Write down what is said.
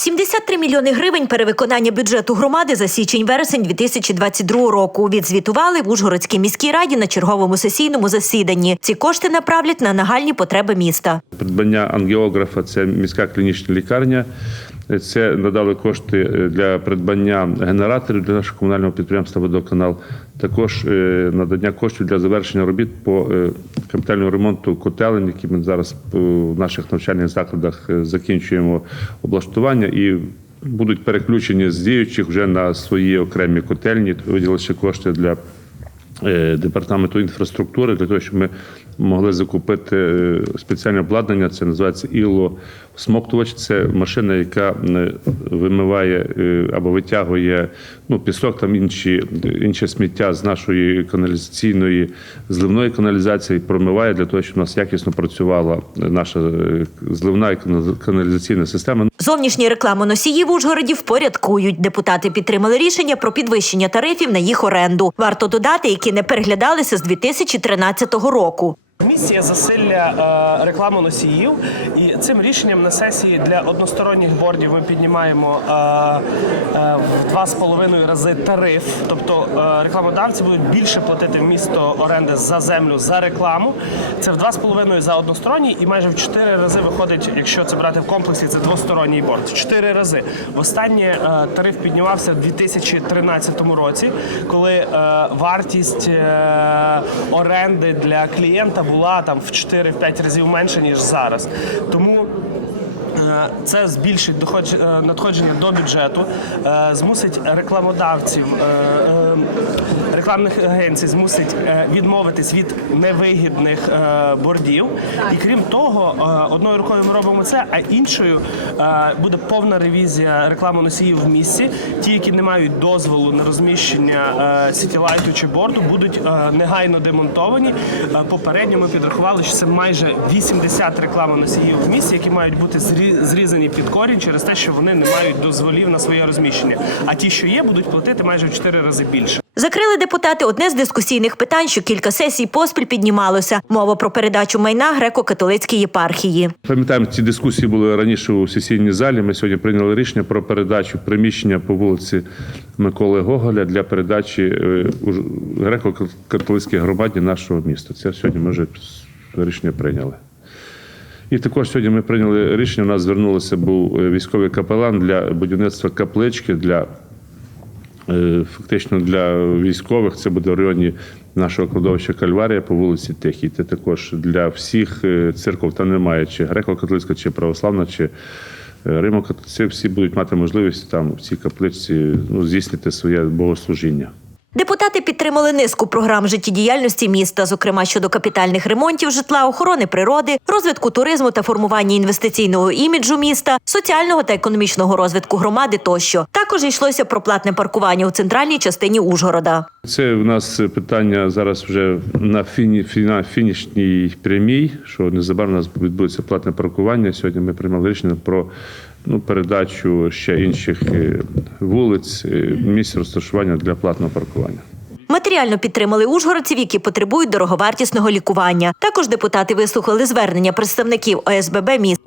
73 мільйони гривень перевиконання бюджету громади за січень-вересень 2022 року. Відзвітували в Ужгородській міській раді на черговому сесійному засіданні. Ці кошти направлять на нагальні потреби міста. Придбання ангіографа це міська клінічна лікарня. Це надали кошти для придбання генераторів для нашого комунального підприємства Водоканал. Також е, надання коштів для завершення робіт по е, капітальному ремонту котелень, які ми зараз в наших навчальних закладах е, закінчуємо облаштування і. Будуть переключені з діючих вже на свої окремі котельні. Виділилися кошти для департаменту інфраструктури для того, щоб ми могли закупити е, спеціальне обладнання. Це називається іло смоктувач. Це машина, яка е, вимиває е, або витягує ну, пісок, там інші, інше сміття з нашої каналізаційної зливної каналізації, промиває для того, щоб у нас якісно працювала наша зливна і канал- каналізаційна система. Зовнішні рекламоносії в Ужгороді впорядкують. Депутати підтримали рішення про підвищення тарифів на їх оренду. Варто додати, які не переглядалися з 2013 року. Місія засилля е, рекламоносіїв, і цим рішенням на сесії для односторонніх бордів ми піднімаємо е, е, в два з половиною рази тариф. Тобто рекламодавці будуть більше платити в місто оренди за землю за рекламу. Це в два з половиною за односторонній, і майже в чотири рази виходить, якщо це брати в комплексі, це двосторонній борд. В Чотири рази. Востаннє е, тариф піднімався в 2013 році, коли вартість оренди для клієнта була там в 4-5 разів менше ніж зараз. Тому це збільшить е, надходження до бюджету, е, змусить рекламодавців е, е, рекламних агенцій змусить е, відмовитись від невигідних е, бордів. І крім того, е, одною рукою ми робимо це, а іншою е, буде повна ревізія рекламоносіїв в місті. Ті, які не мають дозволу на розміщення е, сітілайту чи борду, будуть е, негайно демонтовані. Е, Попередньо ми підрахували, що це майже 80 рекламоносіїв в місті, які мають бути зрі- зрізані під корінь через те, що вони не мають дозволів на своє розміщення. А ті, що є, будуть платити майже в 4 рази більше. Закрили депутати одне з дискусійних питань, що кілька сесій поспіль піднімалося. Мова про передачу майна греко-католицькій єпархії. Пам'ятаємо, ці дискусії були раніше у сесійній залі. Ми сьогодні прийняли рішення про передачу приміщення по вулиці Миколи Гоголя для передачі е, уж- греко-католицькій громаді нашого міста. Це сьогодні ми вже рішення прийняли. І також сьогодні ми прийняли рішення. У нас звернулося був е, військовий капелан для будівництва каплички для е, фактично для військових. Це буде в районі нашого кладовища Кальварія по вулиці Тихій. Це також для всіх е, церков, там немає чи греко-католицька, чи православна, чи римо-католицька. Всі будуть мати можливість там в цій капличці ну, здійснити своє богослужіння. Депутати підтримали низку програм життєдіяльності міста, зокрема щодо капітальних ремонтів житла, охорони природи, розвитку туризму та формування інвестиційного іміджу міста, соціального та економічного розвитку громади тощо. Також йшлося про платне паркування у центральній частині Ужгорода. Це в нас питання зараз вже на фіні, фінішній прямій, що незабаром у нас відбудеться платне паркування. Сьогодні ми приймали рішення про ну, передачу ще інших е, вулиць, е, місць розташування для платного паркування. Матеріально підтримали ужгородців, які потребують дороговартісного лікування. Також депутати вислухали звернення представників ОСББ міст